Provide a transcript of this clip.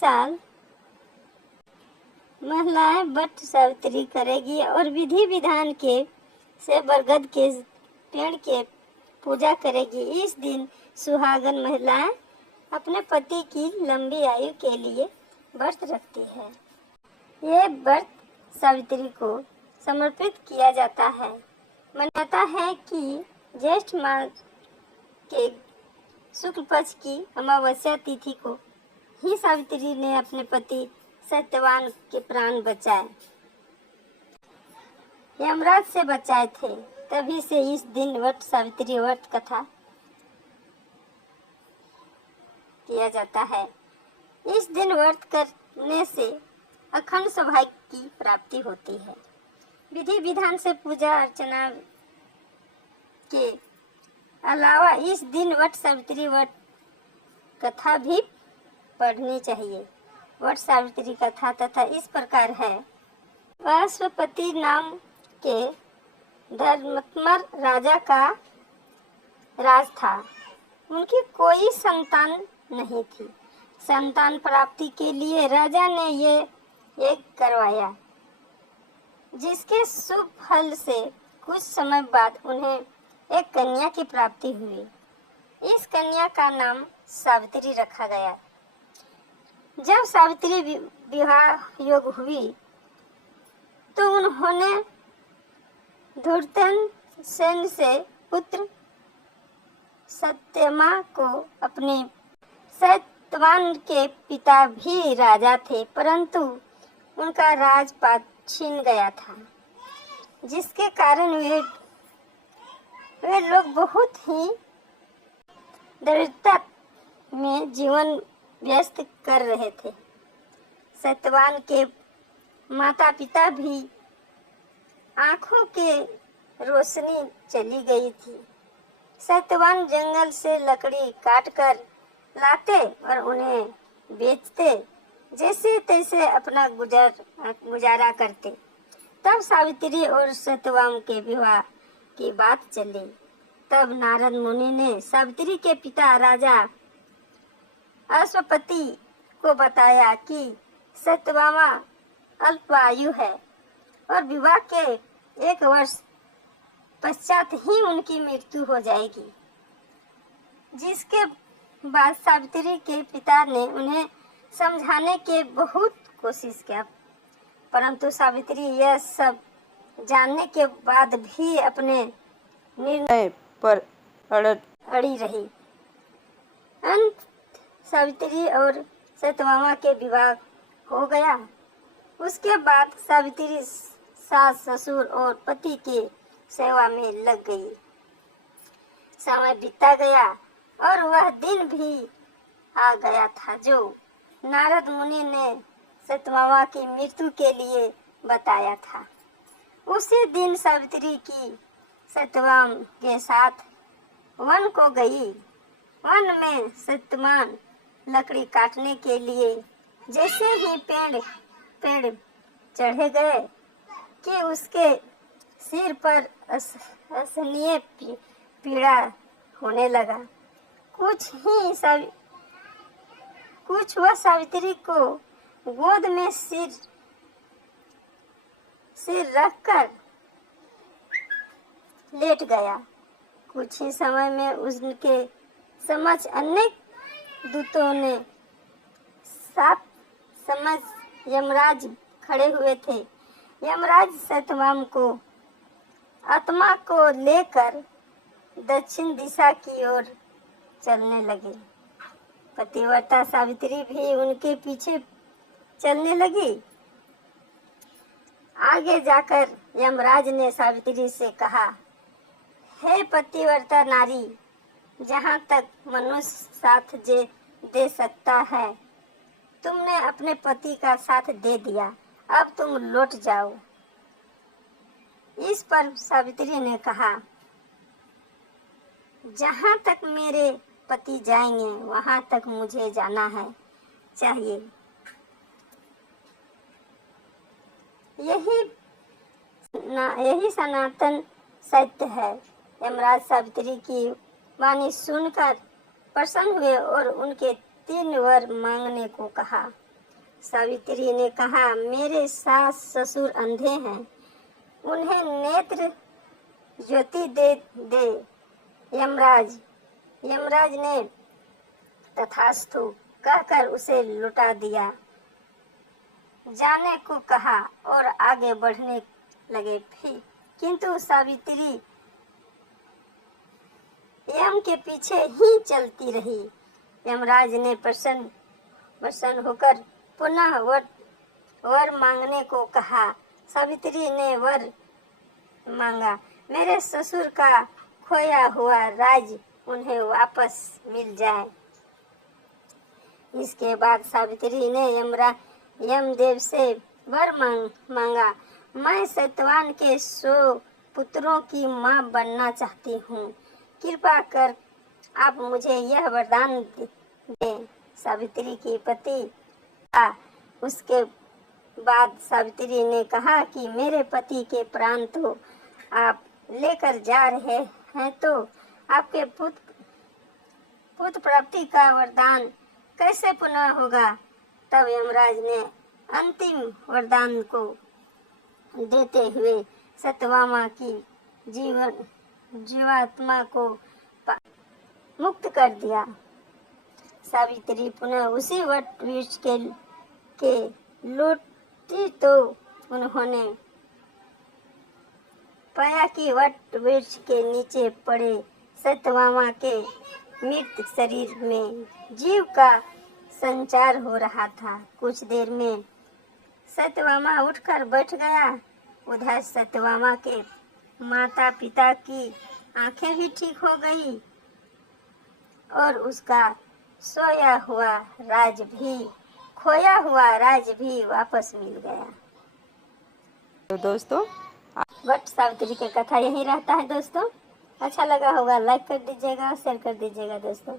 साल महिलाएं वट सावित्री करेगी और विधि विधान के से बरगद के पेड़ के पूजा करेगी। इस दिन सुहागन महिलाएं अपने पति की लंबी आयु के लिए व्रत रखती है। ये व्रत सावित्री को समर्पित किया जाता है। मान्यता है कि ज्येष्ठ मास के शुक्ल पक्ष की अमावस्या तिथि को ही सावित्री ने अपने पति सत्यवान के प्राण बचाए, यमराज से बचाए थे। तभी से इस दिन वट सावित्री व्रत कथा किया जाता है। इस दिन व्रत करने से अखंड सौभाग्य की प्राप्ति होती है। विधि विधान से पूजा अर्चना के अलावा इस दिन वट सावित्री व्रत कथा भी पढ़नी चाहिए। वट सावित्री कथा तथा इस प्रकार है। अश्वपति नाम के धर्मात्मर राजा का राज था। उनकी कोई संतान नहीं थी। संतान प्राप्ति के लिए राजा ने ये एक करवाया, जिसके शुभ फल से कुछ समय बाद उन्हें एक कन्या की प्राप्ति हुई। इस कन्या का नाम सावित्री रखा गया। जब सावित्री विवाह योग हुई तो उन्होंने धूर्तन सेन से पुत्र सत्यमा को अपने सत्यवान के पिता भी राजा थे, परंतु उनका राजपाट छीन गया था, जिसके कारण वे लोग बहुत ही दरिद्रता में जीवन व्यस्त कर रहे थे। सत्यवान के माता पिता भी आंखों के रोशनी चली गई थी। सत्यवान जंगल से लकड़ी काटकर लाते और उन्हें बेचते, जैसे तैसे अपना गुजारा करते। तब सावित्री और सत्यवान के विवाह की बात चली। तब नारद मुनि ने सावित्री के पिता राजा अश्वपति को बताया कि सत्यभामा अल्पायु है और विवाह के 1 वर्ष पश्चात ही उनकी मृत्यु हो जाएगी। जिसके बाद सावित्री के पिता ने उन्हें समझाने के बहुत कोशिश किया, परंतु सावित्री यह सब जानने के बाद भी अपने निर्णय पर अड़ी रही। अंत सावित्री और सत्यभामा के विवाह हो गया। उसके बाद सावित्री सास ससुर और पति के सेवा में लग गई। समय बीता गया और वह दिन भी आ गया था जो नारद मुनि ने सत्यभामा की मृत्यु के लिए बताया था। उसी दिन सावित्री की सत्यभामा के साथ वन को गई। वन में सत्यवान लकड़ी काटने के लिए जैसे ही पेड़ चढ़े गए कि उसके सिर पर असहनीय पीड़ा होने लगा। कुछ वह सावित्री को गोद में सिर रखकर लेट गया। कुछ ही समय में उनके समक्ष अनेक दूतों ने साफ समझ यमराज खड़े हुए थे। यमराज सत्यभामा को आत्मा को लेकर दक्षिण दिशा की ओर चलने लगे। पतिव्रता सावित्री भी उनके पीछे चलने लगी। आगे जाकर यमराज ने सावित्री से कहा, हे पतिव्रता नारी, जहाँ तक मनुष्य साथ दे सकता है, तुमने अपने पति का साथ दे दिया, अब तुम लौट जाओ। इस पर सावित्री ने कहा, जहाँ तक मेरे पति जाएंगे वहाँ तक मुझे जाना है चाहिए। यही सनातन सत्य है। यमराज सावित्री की वाणी सुनकर प्रसन्न हुए और उनके 3 वर मांगने को कहा। सावित्री ने कहा, मेरे सास ससुर अंधे हैं, उन्हें नेत्र ज्योति दे दे। यमराज ने तथास्तु कहकर उसे लुटा दिया, जाने को कहा और आगे बढ़ने लगे। फिर किंतु सावित्री यम के पीछे ही चलती रही। यमराज ने प्रसन्न होकर पुनः वर मांगने को कहा। सावित्री ने वर मांगा, मेरे ससुर का खोया हुआ राज उन्हें वापस मिल जाए। इसके बाद सावित्री ने यमदेव से वर मांगा, मैं सत्यवान के 100 पुत्रों की मां बनना चाहती हूँ, कृपा कर आप मुझे यह वरदान दें। सावित्री के पति का उसके बाद सावित्री ने कहा कि मेरे पति के प्राण तो आप लेकर जा रहे हैं, तो आपके पुत्र प्राप्ति का वरदान कैसे पुनः होगा। तब यमराज ने अंतिम वरदान को देते हुए सत्यभामा की जीवात्मा को मुक्त कर दिया। सावित्री पुनः उसी वट वृक्ष के लौटी तो उन्होंने पाया कि वट वृक्ष के नीचे पड़े सत्यभामा के मृत शरीर में जीव का संचार हो रहा था। कुछ देर में सत्यभामा उठकर बैठ गया। उधर सत्यभामा के माता पिता की आंखें भी ठीक हो गई और उसका खोया हुआ राज भी वापस मिल गया। तो दोस्तों, वट सावित्री की कथा यही रहता है दोस्तों। अच्छा लगा होगा लाइक कर दीजिएगा, शेयर कर दीजिएगा दोस्तों।